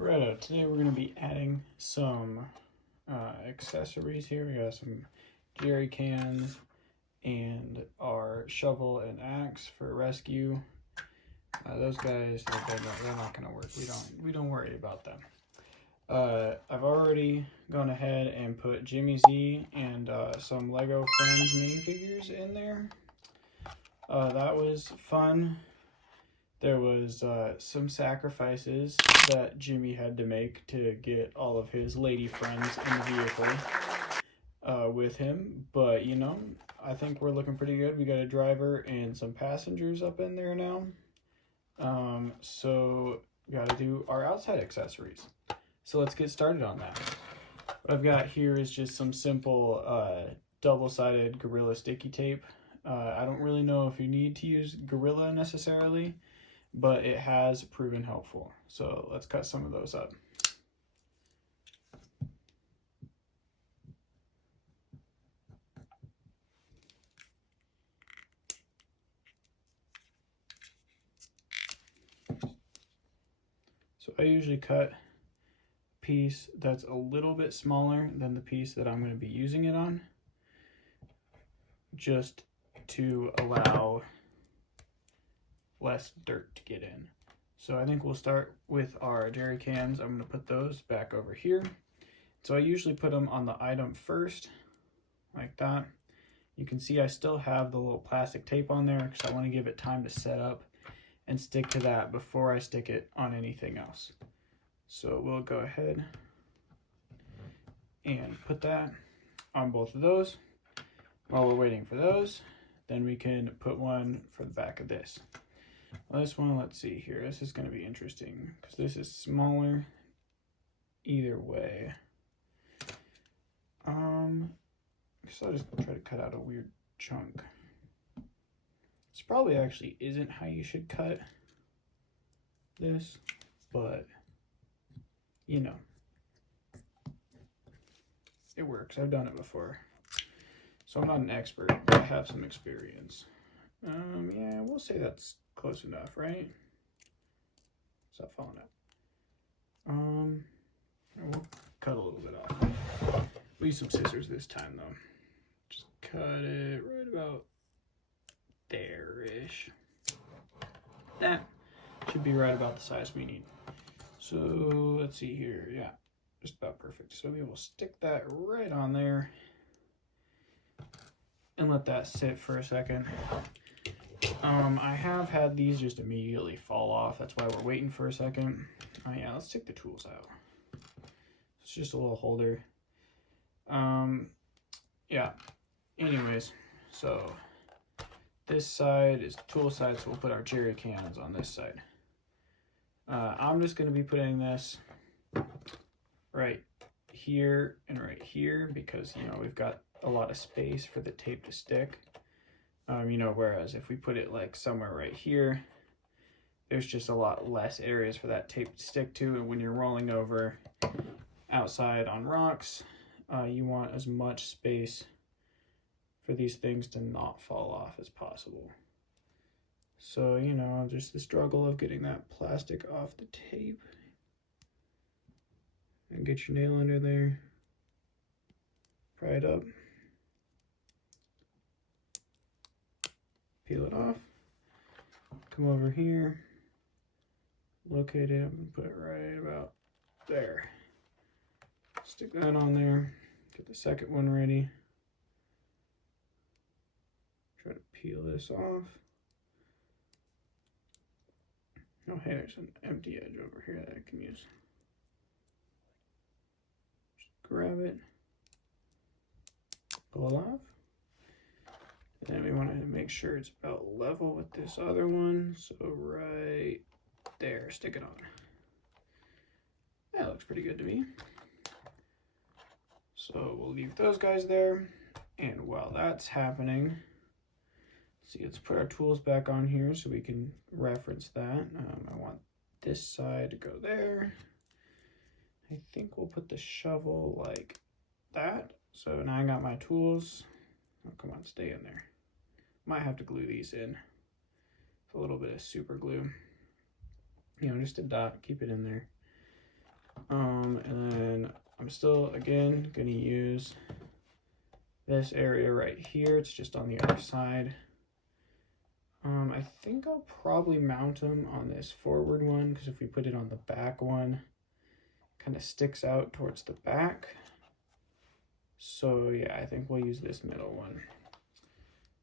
Alright, today we're going to be adding some accessories here. We got some jerry cans and our shovel and axe for rescue. Those guys, they're not going to work. We don't worry about them. I've already gone ahead and put Jimmy Z and some Lego Friends minifigures in there. That was fun. There was some sacrifices that Jimmy had to make to get all of his lady friends in the vehicle with him. But, you know, I think we're looking pretty good. We got a driver and some passengers up in there now. So we got to do our outside accessories. So let's get started on that. What I've got here is just some simple double-sided Gorilla sticky tape. I don't really know if you need to use Gorilla necessarily, but it has proven helpful. So let's cut some of those up. So I usually cut a piece that's a little bit smaller than the piece that I'm going to be using it on, just to allow less dirt to get in. So I think we'll start with our jerry cans. I'm going to put those back over here. So I usually put them on the item first, like that. You can see I still have the little plastic tape on there because I want to give it time to set up and stick to that before I stick it on anything else. So we'll go ahead and put that on both of those. While we're waiting for those, then we can put one for the back of this. Well, this one, let's see here. This is going to be interesting because this is smaller either way. I guess I'll just try to cut out a weird chunk. This probably actually isn't how you should cut this, but you know, it works. I've done it before. So I'm not an expert, but I have some experience. Yeah, we'll say that's close enough, right? Stop falling out. We'll cut a little bit off. We'll use some scissors this time, though. Just cut it right about there-ish. That should be right about the size we need. So let's see here. Yeah, just about perfect. So we will stick that right on there and let that sit for a second. I have had these just immediately fall off. That's why we're waiting for a second. Oh yeah, let's take the tools out. It's just a little holder. Yeah, anyways, so this side is the tool side, so we'll put our jerry cans on this side. I'm just going to be putting this right here and right here because, you know, we've got a lot of space for the tape to stick. You know, whereas if we put it like somewhere right here, there's just a lot less areas for that tape to stick to. And when you're rolling over outside on rocks, you want as much space for these things to not fall off as possible. So, you know, just the struggle of getting that plastic off the tape. And get your nail under there. Pry it up. Peel it off. Come over here. Locate it and put it right about there. Stick that on there. Get the second one ready. Try to peel this off. Oh, hey, there's an empty edge over here that I can use. Just grab it. Pull it off. And then we want to make sure it's about level with this other one. So right there, stick it on. That looks pretty good to me. So we'll leave those guys there. And while that's happening, let's put our tools back on here so we can reference that. I want this side to go there. I think we'll put the shovel like that. So now I got my tools. Oh, come on, stay in there. Might have to glue these in. It's a little bit of super glue. You know, just a dot, keep it in there. And then I'm still, again, gonna use this area right here. It's just on the other side. I think I'll probably mount them on this forward one, because if we put it on the back one, kind of sticks out towards the back. So yeah, I think we'll use this middle one.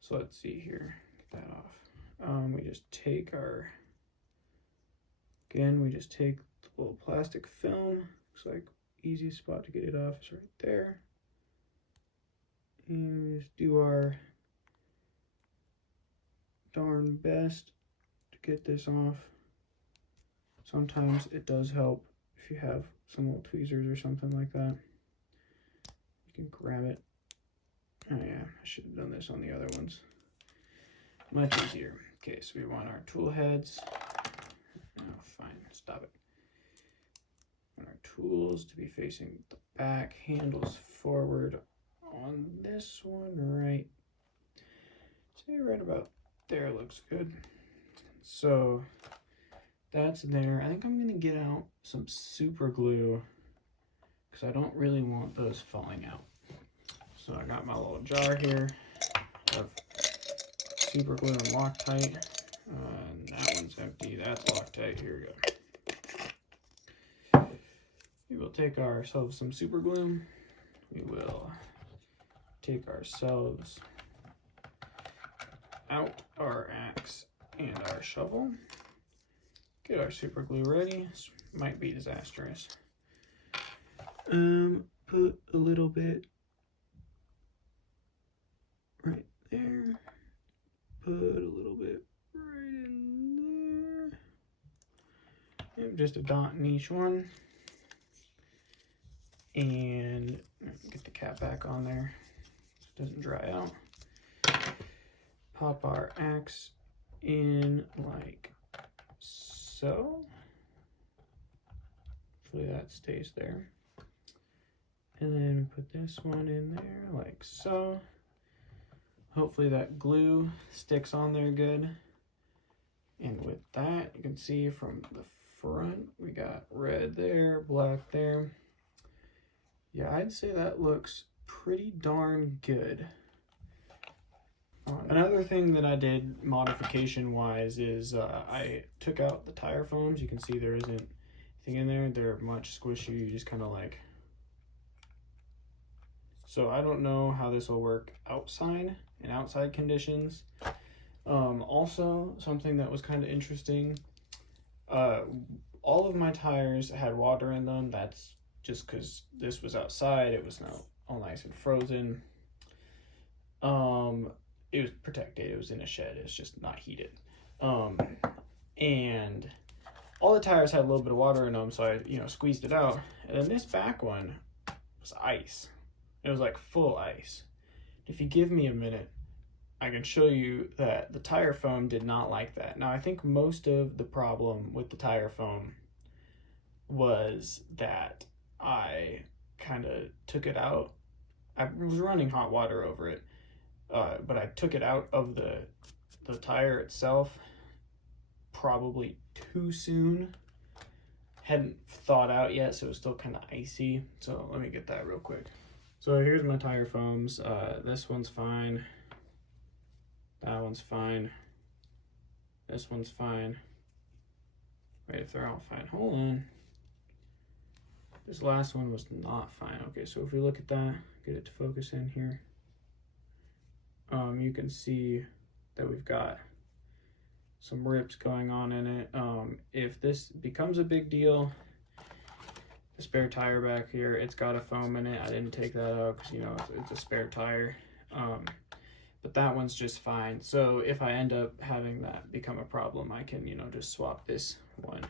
So let's see here, get that off. We just take our, again, we just take the little plastic film. Looks like easiest spot to get it off is right there. And we just do our darn best to get this off. Sometimes it does help if you have some little tweezers or something like that. You can grab it. Oh yeah, I should have done this on the other ones. Much easier. Okay, so we want our tool heads. Oh, fine, stop it. We want our tools to be facing the back, handles forward on this one, right? Say right about there looks good. So that's there. I think I'm gonna get out some super glue because I don't really want those falling out. So I got my little jar here of super glue and Loctite. That one's empty. That's Loctite. Here we go. We will take ourselves some super glue. We will take ourselves out our axe and our shovel. Get our super glue ready. This might be disastrous. Put a little bit right there. Put a little bit right in there. And just a dot in each one. And get the cap back on there so it doesn't dry out. Pop our axe in like so. Hopefully that stays there. And then put this one in there like so. Hopefully that glue sticks on there good. And with that, you can see from the front, we got red there, black there. Yeah, I'd say that looks pretty darn good. Another thing that I did modification wise is I took out the tire foams. You can see there isn't anything in there. They're much squishy. You just kind of like. So I don't know how this will work outside in outside conditions. Also, something that was kind of interesting. All of my tires had water in them. That's just because this was outside. It was now all nice and frozen. It was protected. It was in a shed. It was just not heated. And all the tires had a little bit of water in them, so I, squeezed it out. And then this back one was ice. It was like full ice. If you give me a minute, I can show you that the tire foam did not like that. Now, I think most of the problem with the tire foam was that I kind of took it out. I was running hot water over it. But I took it out of the tire itself probably too soon. Hadn't thawed out yet, so it was still kind of icy. So let me get that real quick. So here's my tire foams. This one's fine. That one's fine. This one's fine. Wait, if they're all fine, hold on. This last one was not fine. Okay, so if we look at that, get it to focus in here. You can see that we've got some rips going on in it. If this becomes a big deal, the spare tire back here, it's got a foam in it. I didn't take that out because, it's a spare tire. But that one's just fine. So if I end up having that become a problem, I can, just swap this one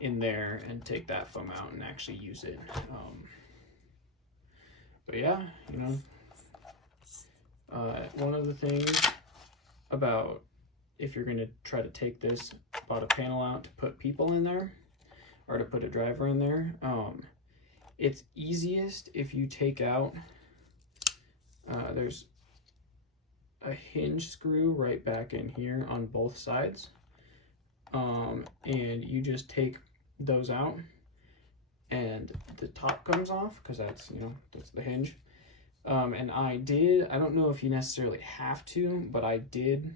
in there and take that foam out and actually use it. But yeah, one of the things about if you're going to try to take this bottom panel out to put people in there or to put a driver in there, it's easiest if you take out, there's a hinge screw right back in here on both sides, and you just take those out and the top comes off, because that's, you know, that's the hinge. And I don't know if you necessarily have to, but I did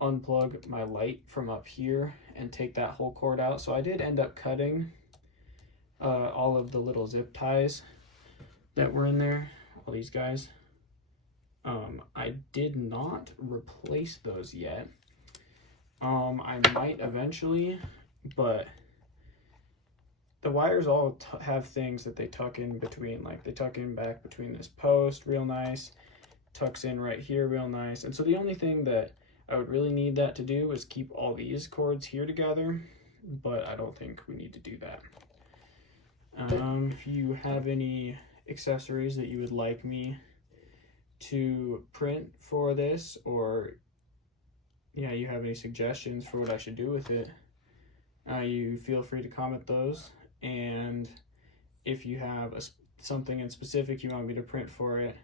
unplug my light from up here and take that whole cord out. So I did end up cutting all of the little zip ties that were in there, all these guys. I did not replace those yet. I might eventually, but the wires all have things that they tuck in between, like they tuck in back between this post real nice, tucks in right here real nice. And so the only thing that I would really need that to do is keep all these cords here together, but I don't think we need to do that. If you have any accessories that you would like me to print for this, or yeah, you have any suggestions for what I should do with it, you feel free to comment those. And if you have something in specific you want me to print for it,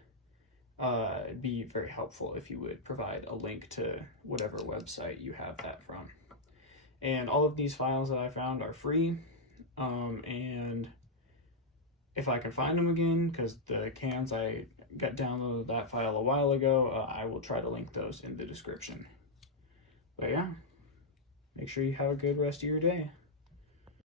it'd be very helpful if you would provide a link to whatever website you have that from. And all of these files that I found are free, and if I can find them again, because the cans I got downloaded that file a while ago, I will try to link those in the description. But yeah, make sure you have a good rest of your day.